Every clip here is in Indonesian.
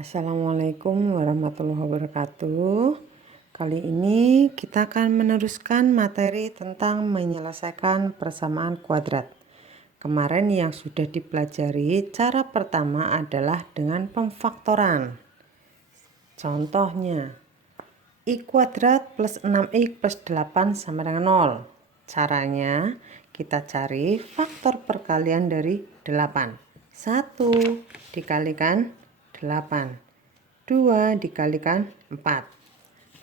Assalamualaikum warahmatullahi wabarakatuh. Kali ini kita akan meneruskan materi tentang menyelesaikan persamaan kuadrat. Kemarin yang sudah dipelajari, cara pertama adalah dengan pemfaktoran. Contohnya, I kuadrat plus 6X plus 8 sama dengan 0. Caranya, kita cari faktor perkalian dari 8. 1 dikalikan 8, 2 dikalikan 4.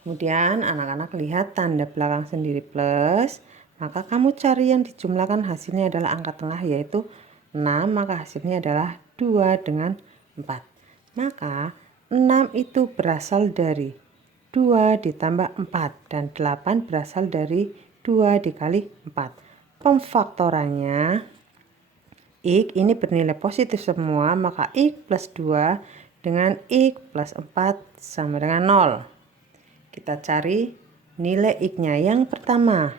Kemudian anak-anak lihat tanda belakang sendiri plus, maka kamu cari yang dijumlahkan hasilnya adalah angka tengah yaitu 6, maka hasilnya adalah 2 dengan 4. Maka 6 itu berasal dari 2 ditambah 4 dan 8 berasal dari 2 dikali 4. Pemfaktorannya X ini bernilai positif semua, maka X plus 2 dengan X plus 4 sama dengan 0. Kita cari nilai X-nya. Yang pertama,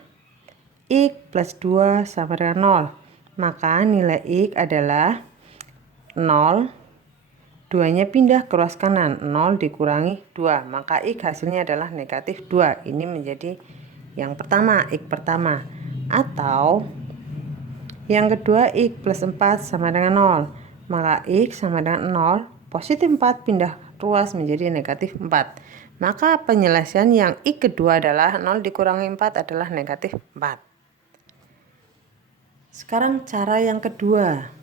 X plus 2 sama dengan 0. Maka nilai X adalah 0. 2-nya pindah ke ruas kanan. 0 dikurangi 2. Maka X hasilnya adalah negatif 2. Ini menjadi yang pertama, X pertama. Atau yang kedua, X plus 4 sama dengan 0. Maka X sama dengan 0. Positif 4 pindah ruas menjadi negatif 4. Maka penyelesaian yang X kedua adalah 0 dikurangi 4 adalah negatif 4. Sekarang cara yang kedua.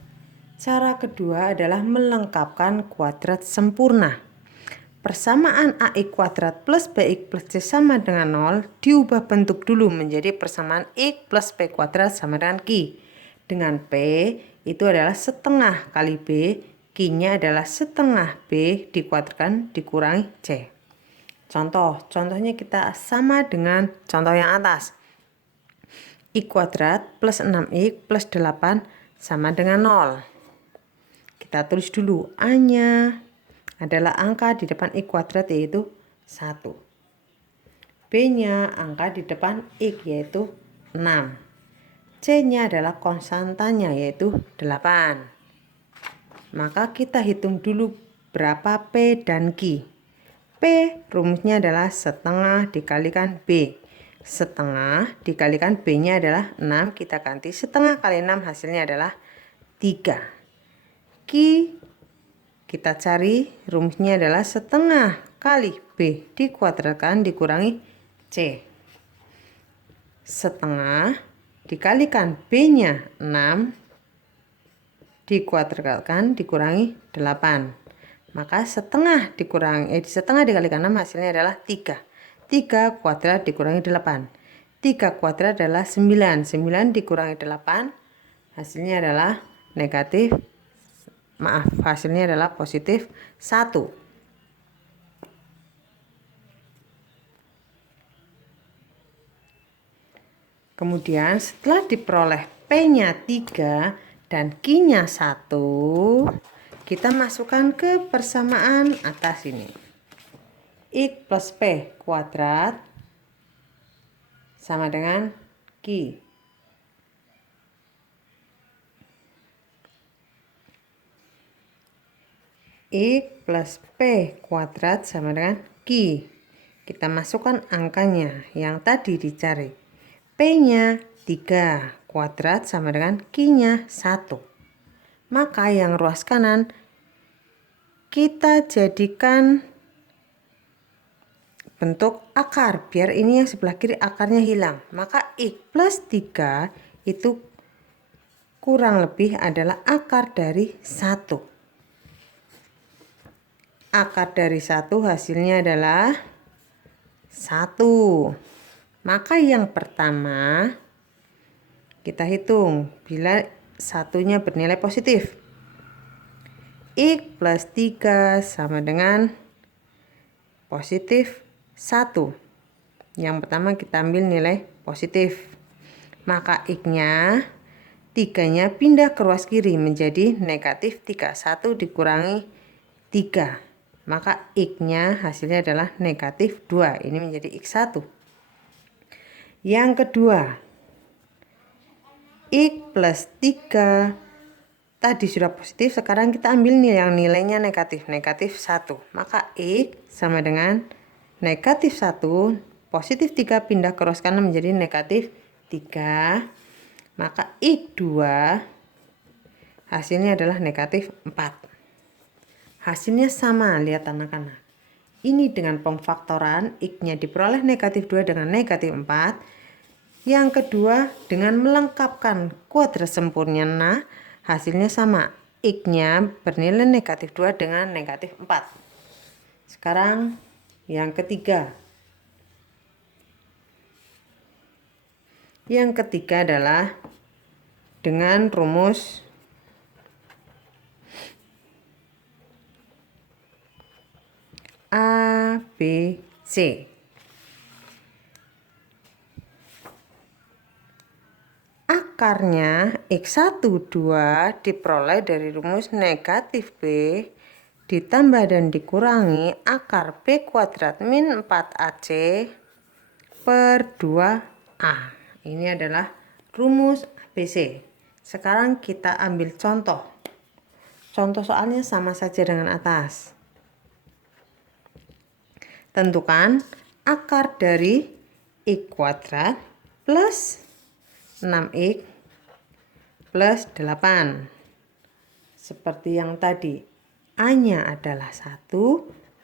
Cara kedua adalah melengkapkan kuadrat sempurna. Persamaan AX kuadrat plus BX plus C sama dengan 0 diubah bentuk dulu menjadi persamaan X plus P kuadrat sama dengan Q. Dengan P itu adalah setengah kali B. Q-nya adalah setengah B dikuadratkan dikurangi C. Contohnya kita sama dengan contoh yang atas. X kuadrat plus 6X plus 8 sama dengan 0. Kita tulis dulu A-nya adalah angka di depan X kuadrat yaitu 1. B-nya angka di depan X yaitu 6. C-nya adalah konstantanya yaitu 8. Maka kita hitung dulu berapa P dan Q. P rumusnya adalah setengah dikalikan B. Setengah dikalikan B-nya adalah 6. Kita ganti setengah kali 6 hasilnya adalah 3. Q kita cari rumusnya adalah setengah kali B dikuadratkan dikurangi C. Setengah dikalikan B-nya 6 dikuadratkan dikurangi 8. Maka setengah dikalikan 6 hasilnya adalah 3. 3 kuadrat dikurangi 8. 3 kuadrat adalah 9. 9 dikurangi 8 hasilnya adalah hasilnya adalah positif 1. Kemudian setelah diperoleh P-nya 3 dan Q-nya 1, kita masukkan ke persamaan atas ini. X plus P kuadrat sama dengan Q. X plus P kuadrat sama dengan Q. Kita masukkan angkanya yang tadi dicari. P-nya 3 kuadrat sama dengan Q-nya 1. Maka yang ruas kanan kita jadikan bentuk akar. Biar ini yang sebelah kiri akarnya hilang. Maka X plus 3 itu kurang lebih adalah akar dari 1. Akar dari 1 hasilnya adalah 1. Maka yang pertama kita hitung bila satunya bernilai positif. X plus 3 sama dengan positif 1. Yang pertama kita ambil nilai positif. Maka X-nya 3-nya pindah ke ruas kiri menjadi negatif 3. 1 dikurangi 3. Maka X-nya hasilnya adalah negatif 2. Ini menjadi X1. Yang kedua, X plus 3 tadi sudah positif, sekarang kita ambil yang nilainya negatif 1. Maka X sama dengan negatif 1, positif 3 pindah ke ruas kanan menjadi negatif 3. Maka X2 hasilnya adalah negatif 4. Hasilnya sama, lihat anak-anak. Ini dengan pemfaktoran, X-nya diperoleh negatif 2 dengan negatif 4. Yang kedua, dengan melengkapkan kuadrat sempurna, hasilnya sama. X-nya bernilai negatif 2 dengan negatif 4. Sekarang yang ketiga. Yang ketiga adalah dengan rumus A, B, C. Akarnya X1, 2 diperoleh dari rumus negatif B ditambah dan dikurangi akar B kuadrat min 4AC per 2A. Ini adalah rumus ABC. Sekarang kita ambil contoh. Contoh soalnya sama saja dengan atas. Tentukan akar dari X kuadrat plus 6X plus 8. Seperti yang tadi, A-nya adalah 1,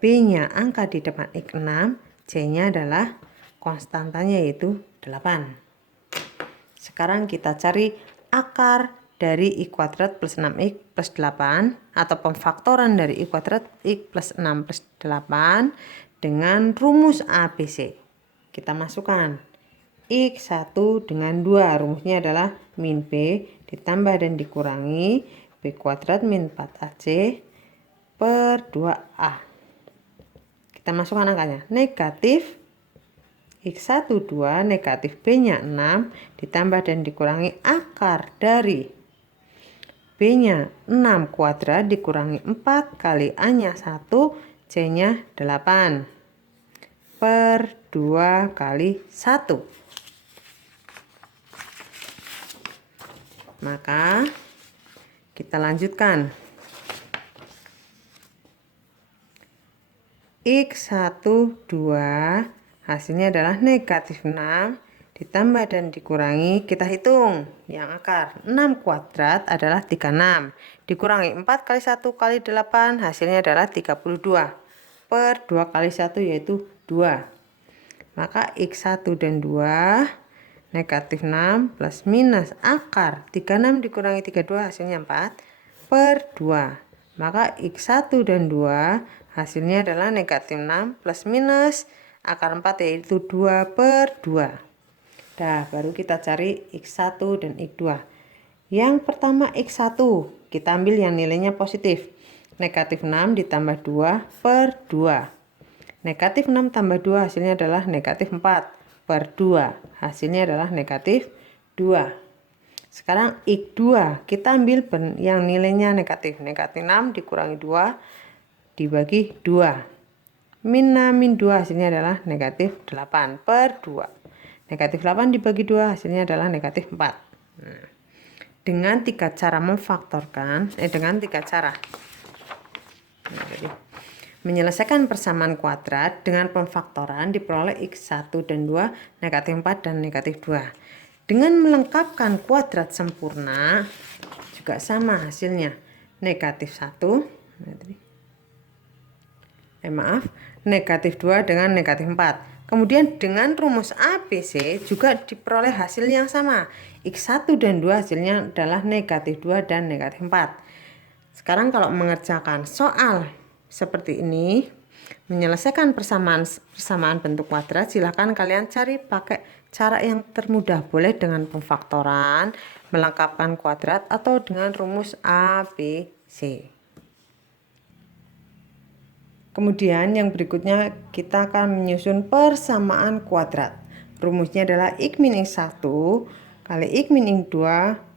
B-nya angka di depan X 6, C-nya adalah konstantanya yaitu 8. Sekarang kita cari akar dari X kuadrat plus 6X plus 8 atau pemfaktoran dari X kuadrat X plus 6 plus 8 dengan rumus ABC. Kita masukkan X1 dengan 2, rumusnya adalah min B ditambah dan dikurangi B kuadrat min 4AC per 2A. Kita masukkan angkanya, negatif X1 2, negatif B-nya 6 ditambah dan dikurangi akar dari B-nya 6 kuadrat dikurangi 4 kali A-nya 1, C-nya 8 per 2 kali 1. Maka kita lanjutkan. X1, 2 hasilnya adalah negatif 6 ditambah dan dikurangi, kita hitung yang akar 6 kuadrat adalah 36 dikurangi 4 kali 1 kali 8 hasilnya adalah 32 per 2 kali 1 yaitu 2. Maka X1 dan 2 negatif 6 plus minus akar 36 dikurangi 32 hasilnya 4 per 2. Maka X1 dan 2 hasilnya adalah negatif 6 plus minus akar 4 yaitu 2 per 2. Nah, baru kita cari X1 dan X2. Yang pertama X1, kita ambil yang nilainya positif. Negatif 6 ditambah 2 per 2. Negatif 6 tambah 2 hasilnya adalah negatif 4 per 2. Hasilnya adalah negatif 2. Sekarang X2, kita ambil yang nilainya negatif. Negatif 6 dikurangi 2 dibagi 2. Min 6 min 2 hasilnya adalah negatif 8 per 2. Negatif 8 dibagi 2 hasilnya adalah negatif 4. Dengan 3 cara memfaktorkan, dengan 3 cara. Jadi, menyelesaikan persamaan kuadrat dengan pemfaktoran diperoleh X1 dan 2, negatif 4 dan negatif 2. Dengan melengkapkan kuadrat sempurna juga sama hasilnya. Negatif 1, negatif 2 dengan negatif 4. Kemudian dengan rumus ABC juga diperoleh hasil yang sama. X1 dan 2 hasilnya adalah negatif 2 dan negatif 4. Sekarang kalau mengerjakan soal seperti ini, menyelesaikan persamaan bentuk kuadrat, silahkan kalian cari pakai cara yang termudah. Boleh dengan pemfaktoran, melengkapkan kuadrat, atau dengan rumus ABC. Kemudian yang berikutnya kita akan menyusun persamaan kuadrat. Rumusnya adalah X min X1 kali X min X2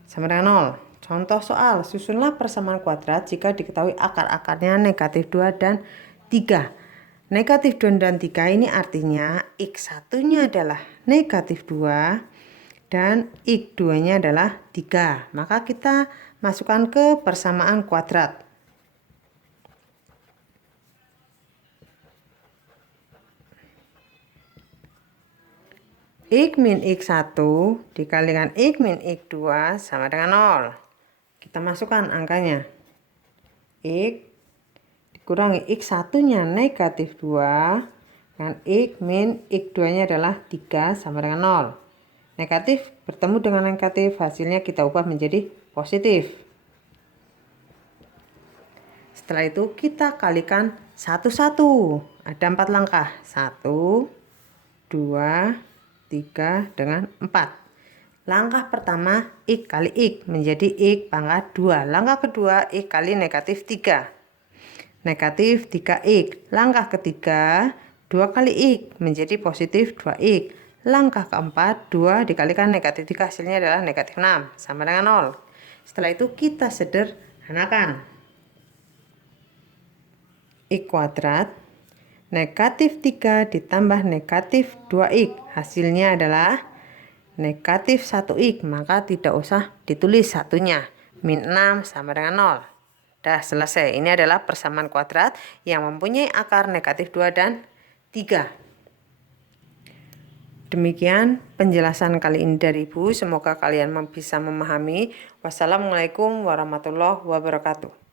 sama dengan 0. Contoh soal, susunlah persamaan kuadrat jika diketahui akar-akarnya negatif 2 dan 3. Negatif 2 dan 3 ini artinya X1-nya adalah negatif 2 dan X2 nya adalah 3. Maka kita masukkan ke persamaan kuadrat. X min X1 dikalikan X min X2 sama dengan 0. Kita masukkan angkanya. X dikurangi X1 nya negatif 2 dan X min X2 nya adalah 3 sama dengan 0. Negatif bertemu dengan negatif, hasilnya kita ubah menjadi positif. Setelah itu kita kalikan satu-satu. Ada 4 langkah. 1, 2, 3 dengan 4. Langkah pertama X kali X menjadi X pangkat 2. Langkah kedua X kali negatif 3. Negatif 3X. Langkah ketiga 2 kali X menjadi positif 2X. Langkah keempat 2 dikalikan negatif 3 hasilnya adalah negatif 6 sama dengan 0. Setelah itu kita sederhanakan. X kuadrat negatif 3 ditambah negatif 2X hasilnya adalah negatif 1X, maka tidak usah ditulis satunya. Min 6 sama dengan 0. Dah selesai. Ini adalah persamaan kuadrat yang mempunyai akar negatif 2 dan 3. Demikian penjelasan kali ini dari Ibu. Semoga kalian bisa memahami. Wassalamualaikum warahmatullahi wabarakatuh.